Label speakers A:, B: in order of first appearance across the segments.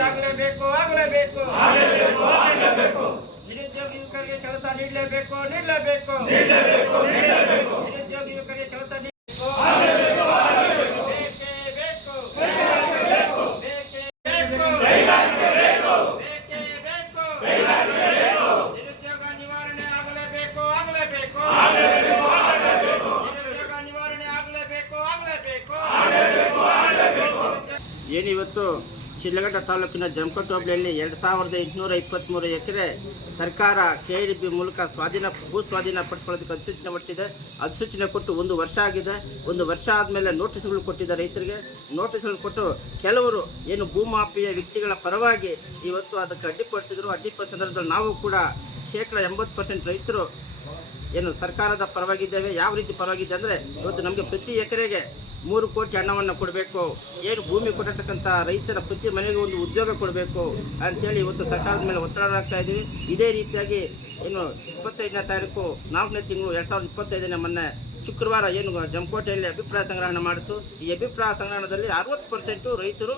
A: ಆಗಲೇಬೇಕು ಆಗಲೇಬೇಕು ನಿರುದ್ಯೋಗ ಯುವಕರಿಗೆ ಕೆಲಸ ನೀಡಲೇಬೇಕು ನೀಡಲೇಬೇಕು ನಿರುದ್ಯೋಗ ಯುವಕರಿಗೆ ಕೆಲಸ ನೀಡಬೇಕು ಬೇಕೇ ಬೇಕು ಬೇಕೇ ಬೇಕು ಬೇಕೇ ಬೇಕು ನಿರುದ್ಯೋಗ ನಿವಾರಣೆ ಆಗಲೇಬೇಕು ಆಗಲೇಬೇಕು ನಿರುದ್ಯೋಗ ನಿವಾರಣೆ ಆಗಲೇಬೇಕು ಆಗಲೇಬೇಕು ಏನಿವತ್ತು ಶಿಡ್ಲಘಟ್ಟ ತಾಲೂಕಿನ ಜಮಕಟ್ಟು ಹೋಬಳಿಯಲ್ಲಿ ಎರಡು ಸಾವಿರದ ಎಂಟುನೂರ ಇಪ್ಪತ್ತ್ಮೂರು ಎಕರೆ ಸರ್ಕಾರ ಕೆ ಡಿ ಬಿ ಮೂಲಕ ಸ್ವಾಧೀನ, ಭೂ ಸ್ವಾಧೀನ ಪಡಿಸ್ಕೊಳ್ಳೋದಕ್ಕೆ ಅಧಿಸೂಚನೆ ಕೊಟ್ಟಿದೆ ಅಧಿಸೂಚನೆ ಕೊಟ್ಟು ಒಂದು ವರ್ಷ ಆಗಿದೆ. ಒಂದು ವರ್ಷ ಆದಮೇಲೆ ನೋಟಿಸ್ಗಳು ಕೊಟ್ಟಿದ್ದಾರೆ ರೈತರಿಗೆ. ನೋಟಿಸ್ಗಳು ಕೊಟ್ಟು ಕೆಲವರು ಏನು ಭೂಮಾಪಿಯ ವ್ಯಕ್ತಿಗಳ ಪರವಾಗಿ ಇವತ್ತು ಅದಕ್ಕೆ ಅಡ್ಡಿಪಡಿಸಿದ್ರು. ಅಡ್ಡಿಪಡಿಸಿದ ಸಂದರ್ಭದಲ್ಲಿ ನಾವು ಕೂಡ ಶೇಕಡ ಎಂಬತ್ತು ಪರ್ಸೆಂಟ್ ರೈತರು ಏನು ಸರ್ಕಾರದ ಪರವಾಗಿದ್ದೇವೆ. ಯಾವ ರೀತಿ ಪರವಾಗಿದೆ ಅಂದರೆ ಇವತ್ತು ನಮಗೆ ಪ್ರತಿ ಎಕರೆಗೆ ಮೂರು ಕೋಟಿ ಹಣವನ್ನು ಕೊಡಬೇಕು. ಏನು ಭೂಮಿ ಕೊಟ್ಟಿರ್ತಕ್ಕಂಥ ರೈತರ ಪ್ರತಿ ಮನೆಗೆ ಒಂದು ಉದ್ಯೋಗ ಕೊಡಬೇಕು ಅಂಥೇಳಿ ಇವತ್ತು ಸರ್ಕಾರದ ಮೇಲೆ ಒತ್ತಡ ಹಾಕ್ತಾ ಇದ್ದೀವಿ. ಇದೇ ರೀತಿಯಾಗಿ ಏನು ಇಪ್ಪತ್ತೈದನೇ ತಾರೀಕು ನಾಲ್ಕನೇ ತಿಂಗಳು ಎರಡು ಸಾವಿರದ ಇಪ್ಪತ್ತೈದನೇ ಮೊನ್ನೆ ಶುಕ್ರವಾರ ಏನು ಜಮಕೋಟೆಯಲ್ಲಿ ಅಭಿಪ್ರಾಯ ಸಂಗ್ರಹಣ ಮಾಡಿತು. ಈ ಅಭಿಪ್ರಾಯ ಸಂಗ್ರಹಣದಲ್ಲಿ ಅರವತ್ತು ಪರ್ಸೆಂಟು ರೈತರು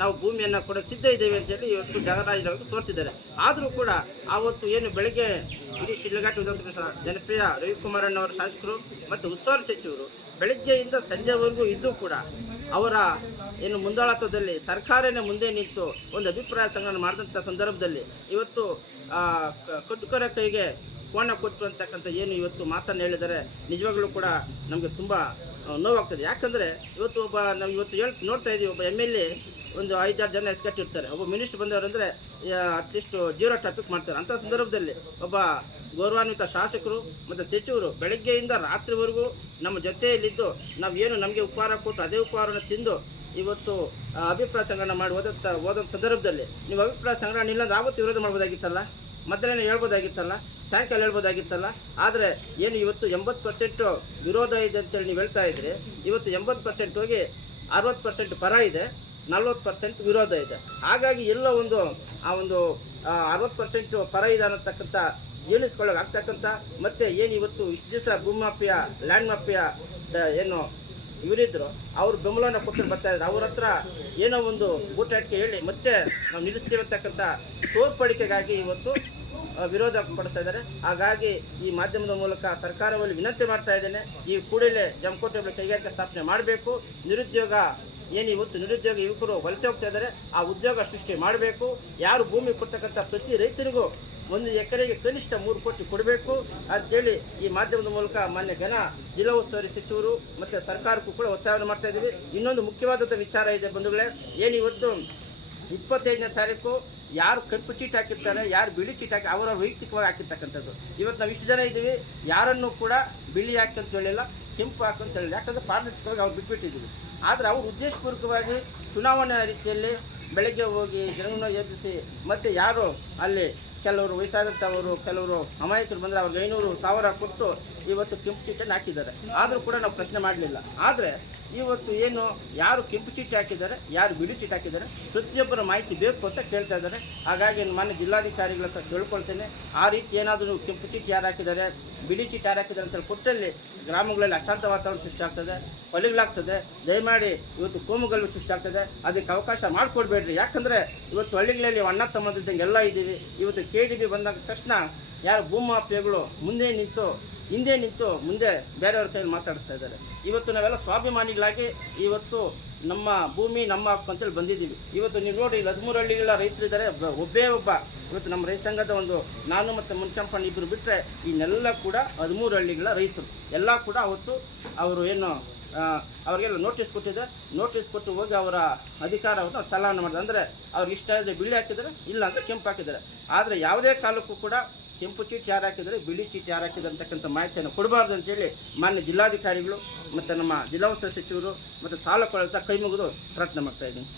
A: ನಾವು ಭೂಮಿಯನ್ನು ಕೂಡ ಸಿದ್ಧ ಇದ್ದೇವೆ ಅಂತೇಳಿ ಇವತ್ತು ಜಗರಾಜರವರಿಗೆ ತೋರಿಸಿದ್ದಾರೆ. ಆದರೂ ಕೂಡ ಆವತ್ತು ಏನು ಬೆಳಗ್ಗೆ ಇಡೀ ಶಿಡ್ಲಘಾಟ ವಿಧಾನಸಭೆ ಜನಪ್ರಿಯ ರವಿಕುಮಾರ್ ಅಣ್ಣವರ ಶಾಸಕರು ಮತ್ತು ಉಸ್ತುವಾರಿ ಸಚಿವರು ಬೆಳಗ್ಗೆಯಿಂದ ಸಂಜೆವರೆಗೂ ಇದ್ದು ಕೂಡ ಅವರ ಏನು ಮುಂದಾಳತ್ವದಲ್ಲಿ ಸರ್ಕಾರನೇ ಮುಂದೆ ನಿಂತು ಒಂದು ಅಭಿಪ್ರಾಯ ಸಂಗ್ರಹಣ ಮಾಡಿದಂಥ ಸಂದರ್ಭದಲ್ಲಿ ಇವತ್ತು ಕಟ್ಟುಕರ ಕೈಗೆ ಕೋಣ ಕೊಟ್ಟರು ಅಂತಕ್ಕಂಥ ಏನು ಇವತ್ತು ಮಾತನ್ನು ಹೇಳಿದರೆ ನಿಜವಾಗ್ಲೂ ಕೂಡ ನಮಗೆ ತುಂಬ ನೋವಾಗ್ತದೆ. ಯಾಕಂದರೆ ಇವತ್ತು ಒಬ್ಬ, ನಾವು ಇವತ್ತು ಹೇಳ್, ನೋಡ್ತಾ ಇದ್ದೀವಿ ಒಬ್ಬ ಎಂ ಎಲ್ ಎ ಒಂದು ಐದಾರು ಜನ ಎಸ್ಕಟ್ಟಿರ್ತಾರೆ. ಒಬ್ಬ ಮಿನಿಸ್ಟರ್ ಬಂದವರಂದರೆ ಅಟ್ಲೀಸ್ಟ್ ಜೀರೋ ಟಾಪಿಕ್ ಮಾಡ್ತಾರೆ. ಅಂಥ ಸಂದರ್ಭದಲ್ಲಿ ಒಬ್ಬ ಗೌರವಾನ್ವಿತ ಶಾಸಕರು ಮತ್ತು ಸಚಿವರು ಬೆಳಗ್ಗೆಯಿಂದ ರಾತ್ರಿವರೆಗೂ ನಮ್ಮ ಜೊತೆಯಲ್ಲಿದ್ದು ನಾವು ಏನು ನಮಗೆ ಉಪಹಾರ ಕೊಟ್ಟು ಅದೇ ಉಪಹಾರನ ತಿಂದು ಇವತ್ತು ಅಭಿಪ್ರಾಯ ಸಂಗ್ರಹಣ ಮಾಡಿ ಓದಂಥ ಓದೋ ಸಂದರ್ಭದಲ್ಲಿ ನೀವು ಅಭಿಪ್ರಾಯ ಸಂಗ್ರಹಣ ಇಲ್ಲಂದ್ರೆ ಆವತ್ತು ವಿರೋಧ ಮಾಡ್ಬೋದಾಗಿತ್ತಲ್ಲ? ಮೊದಲೇನೇ ಹೇಳ್ಬೋದಾಗಿತ್ತಲ್ಲ? ಸಾಯಂಕಾಲ ಹೇಳ್ಬೋದಾಗಿತ್ತಲ್ಲ? ಆದರೆ ಏನು ಇವತ್ತು ಎಂಬತ್ತು ಪರ್ಸೆಂಟು ವಿರೋಧ ಇದೆ ಅಂತೇಳಿ ನೀವು ಹೇಳ್ತಾ ಇದ್ರಿ. ಇವತ್ತು ಎಂಬತ್ತು ಪರ್ಸೆಂಟ್ ಹೋಗಿ ಅರವತ್ತು ಪರ್ಸೆಂಟ್ ಪರ ಇದೆ, ನಲ್ವತ್ತು ಪರ್ಸೆಂಟ್ ವಿರೋಧ ಇದೆ. ಹಾಗಾಗಿ ಎಲ್ಲ ಒಂದು, ಆ ಒಂದು ಅರವತ್ತು ಪರ್ಸೆಂಟು ಪರ ಇದೆ ಅನ್ನತಕ್ಕಂಥ ಜೀರ್ಣಿಸ್ಕೊಳ್ಳೋಕೆ ಆಗ್ತಕ್ಕಂಥ ಮತ್ತು ಏನು ಇವತ್ತು ಇಷ್ಟು ದಿವಸ ಭೂಮಾಪಿಯ ಲ್ಯಾಂಡ್ ಮಾಪಿಯ ಏನು ಇವರಿದ್ರು, ಅವರು ಬೆಂಬಲನ ಕೊಟ್ಟು ಬರ್ತಾ ಇದ್ದಾರೆ ಅವ್ರ ಹತ್ರ ಏನೋ ಒಂದು ಬೂಟಾಟಿಕೆ ಹೇಳಿ, ಮತ್ತೆ ನಾವು ನಿಲ್ಲಿಸ್ತೀವಿ ಅಂತಕ್ಕಂಥ ತೋರ್ಪಡಿಕೆಗಾಗಿ ಇವತ್ತು ವಿರೋಧ ಪಡಿಸ್ತಾ ಇದ್ದಾರೆ. ಹಾಗಾಗಿ ಈ ಮಾಧ್ಯಮದ ಮೂಲಕ ಸರ್ಕಾರದಲ್ಲಿ ವಿನಂತಿ ಮಾಡ್ತಾ ಇದ್ದೇನೆ. ಈ ಕೂಡಲೇ ಜಮಕೋಟೆ ಕೈಗಾರಿಕೆ ಸ್ಥಾಪನೆ ಮಾಡಬೇಕು. ನಿರುದ್ಯೋಗ ಏನು ಇವತ್ತು ನಿರುದ್ಯೋಗ ಯುವಕರು ವಲಸೆ ಹೋಗ್ತಾ ಇದ್ದಾರೆ. ಆ ಉದ್ಯೋಗ ಸೃಷ್ಟಿ ಮಾಡಬೇಕು. ಯಾರು ಭೂಮಿ ಕೊಡ್ತಕ್ಕಂಥ ಪ್ರತಿ ರೈತರಿಗೂ ಒಂದು ಎಕರೆಗೆ ಕನಿಷ್ಠ ಮೂರು ಕೋಟಿ ಕೊಡಬೇಕು ಅಂತೇಳಿ ಈ ಮಾಧ್ಯಮದ ಮೂಲಕ ಮಾನ್ಯ ಘನ ಜಿಲ್ಲಾ ಉಸ್ತುವಾರಿ ಸಚಿವರು ಮತ್ತು ಸರ್ಕಾರಕ್ಕೂ ಕೂಡ ಒತ್ತಾಯವನ್ನು ಮಾಡ್ತಾ ಇದ್ದೀವಿ. ಇನ್ನೊಂದು ಮುಖ್ಯವಾದಂಥ ವಿಚಾರ ಇದೆ ಬಂಧುಗಳೇ. ಏನು ಇವತ್ತು ಇಪ್ಪತ್ತೈದನೇ ತಾರೀಕು ಯಾರು ಕಪ್ಪು ಚೀಟ್ ಹಾಕಿರ್ತಾರೆ, ಯಾರು ಬಿಳಿ ಚೀಟ್ ಹಾಕಿ ಅವರ ವೈಯಕ್ತಿಕವಾಗಿ ಹಾಕಿರ್ತಕ್ಕಂಥದ್ದು. ಇವತ್ತು ನಾವು ಇಷ್ಟು ಜನ ಇದ್ದೀವಿ, ಯಾರನ್ನು ಕೂಡ ಬಿಳಿ ಹಾಕಿ ಅಂತ ಹೇಳಿಲ್ಲ, ಕೆಂಪು ಹಾಕು ಅಂತ ಹೇಳಿಲ್ಲ. ಯಾಕಂದರೆ ಪಾರದರ್ಶಕವಾಗಿ ಅವ್ರು ಬಿಟ್ಬಿಟ್ಟಿದ್ದೀವಿ. ಆದರೆ ಅವರು ಉದ್ದೇಶಪೂರ್ವಕವಾಗಿ ಚುನಾವಣಾ ರೀತಿಯಲ್ಲಿ ಬೆಳಗ್ಗೆ ಹೋಗಿ ಜನರನ್ನು ಎಬ್ಬಿಸಿ, ಮತ್ತು ಯಾರು ಅಲ್ಲಿ ಕೆಲವರು ವಯಸ್ಸಾದಂಥವರು, ಕೆಲವರು ಅಮಾಯಕರು ಬಂದರೆ ಅವ್ರಿಗೆ ಐನೂರು ಸಾವಿರ ಕೊಟ್ಟು ಇವತ್ತು ಕೆಂಪು ಚೀಟನ್ನು ಹಾಕಿದ್ದಾರೆ. ಆದರೂ ಕೂಡ ನಾವು ಪ್ರಶ್ನೆ ಮಾಡಲಿಲ್ಲ. ಆದರೆ ಇವತ್ತು ಏನು, ಯಾರು ಕೆಂಪು ಚೀಟಿ ಹಾಕಿದ್ದಾರೆ, ಯಾರು ಬಿಳಿ ಚೀಟಿ ಹಾಕಿದ್ದಾರೆ, ಪ್ರತಿಯೊಬ್ಬರ ಮಾಹಿತಿ ಬೇಕು ಅಂತ ಕೇಳ್ತಾ ಇದ್ದಾರೆ. ಹಾಗಾಗಿ ಮಾನ್ಯ ಜಿಲ್ಲಾಧಿಕಾರಿಗಳ ಹತ್ರ ಕೇಳ್ಕೊಳ್ತೇನೆ. ಆ ರೀತಿ ಏನಾದರೂ ಕೆಂಪು ಚೀಟಿ ಯಾರು ಹಾಕಿದ್ದಾರೆ, ಬಿಳಿ ಚೀಟಿ ಯಾರು ಹಾಕಿದ್ದಾರೆ ಅಂತ ಕೊಟ್ಟಲ್ಲಿ ಗ್ರಾಮಗಳಲ್ಲಿ ಅಶಾಂತ ವಾತಾವರಣ ಸೃಷ್ಟಿ ಆಗ್ತದೆ ಕೊಲೆಗಳಾಗ್ತದೆ ದಯಮಾಡಿ ಇವತ್ತು ಕೋಮುಗಲ್ಲು ಸೃಷ್ಟಿ ಆಗ್ತದೆ. ಅದಕ್ಕೆ ಅವಕಾಶ ಮಾಡಿಕೊಡ್ಬೇಡ್ರಿ. ಯಾಕಂದರೆ ಇವತ್ತು ಹಳ್ಳಿಗಳಲ್ಲಿ ಅಣ್ಣ ತಮ್ಮದಿದ್ದಂಗೆ ಎಲ್ಲ ಇದ್ದೀವಿ. ಇವತ್ತು ಕೆ ಡಿ ಬಿ ಬಂದ ತಕ್ಷಣ ಯಾರು ಭೂಮಾಫಿಯಗಳು ಮುಂದೆ ನಿಂತು ಹಿಂದೆ ನಿಂತು ಮುಂದೆ ಬೇರೆಯವ್ರ ಕೈಯಲ್ಲಿ ಮಾತಾಡಿಸ್ತಾ ಇದ್ದಾರೆ. ಇವತ್ತು ನಾವೆಲ್ಲ ಸ್ವಾಭಿಮಾನಿಗಳಾಗಿ ಇವತ್ತು ನಮ್ಮ ಭೂಮಿ, ನಮ್ಮ ಹಕ್ಕು ಅಂತೇಳಿ ಬಂದಿದ್ದೀವಿ. ಇವತ್ತು ನೀವು ನೋಡಿ ಇಲ್ಲಿ ಹದಿಮೂರು ಹಳ್ಳಿಗಳ ರೈತರಿದ್ದಾರೆ. ಇದ್ದಾರೆ ಒಬ್ಬೇ ಒಬ್ಬ. ಇವತ್ತು ನಮ್ಮ ರೈತ ಸಂಘದ ಒಂದು ನಾನು ಮತ್ತು ಮುನ್ಕಂಪಣ್ಣ ಇಬ್ಬರು ಬಿಟ್ಟರೆ ಇನ್ನೆಲ್ಲ ಕೂಡ ಹದಿಮೂರು ಹಳ್ಳಿಗಳ ರೈತರು. ಎಲ್ಲ ಕೂಡ ಅವತ್ತು ಅವರು ಏನು ಅವರಿಗೆಲ್ಲ ನೋಟಿಸ್ ಕೊಟ್ಟಿದೆ ನೋಟಿಸ್ ಕೊಟ್ಟು ಹೋಗಿ ಅವರ ಅಧಿಕಾರವನ್ನು ಚಲಾವಣೆ ಮಾಡಿದೆ ಅಂದರೆ ಅವ್ರಿಗೆ ಇಷ್ಟ ಆದರೆ ಬಿಳಿ ಹಾಕಿದ್ದಾರೆ ಇಲ್ಲ ಅಂದರೆ ಕೆಂಪು ಹಾಕಿದ್ದಾರೆ. ಆದರೆ ಯಾವುದೇ ಕಾಲಕ್ಕೂ ಕೂಡ ಕೆಂಪು ಚೀಟಿ ಯಾರು ಹಾಕಿದರೆ ಬಿಳಿ ಚೀಟಿ ಯಾರು ಹಾಕಿದ್ರು ಅಂತಕ್ಕಂಥ ಮಾಹಿತಿಯನ್ನು ಕೊಡಬಾರ್ದು ಅಂತೇಳಿ ಮಾನ್ಯ ಜಿಲ್ಲಾಧಿಕಾರಿಗಳು ಮತ್ತು ನಮ್ಮ ಜಿಲ್ಲಾ ಉಸ್ತುವಾರಿ ಸಚಿವರು ಮತ್ತು ತಾಲೂಕು ಆಡಳಿತ ಕೈ ಮುಗಿದು ಪ್ರಯತ್ನ ಮಾಡ್ತಾ ಇದ್ದೀನಿ.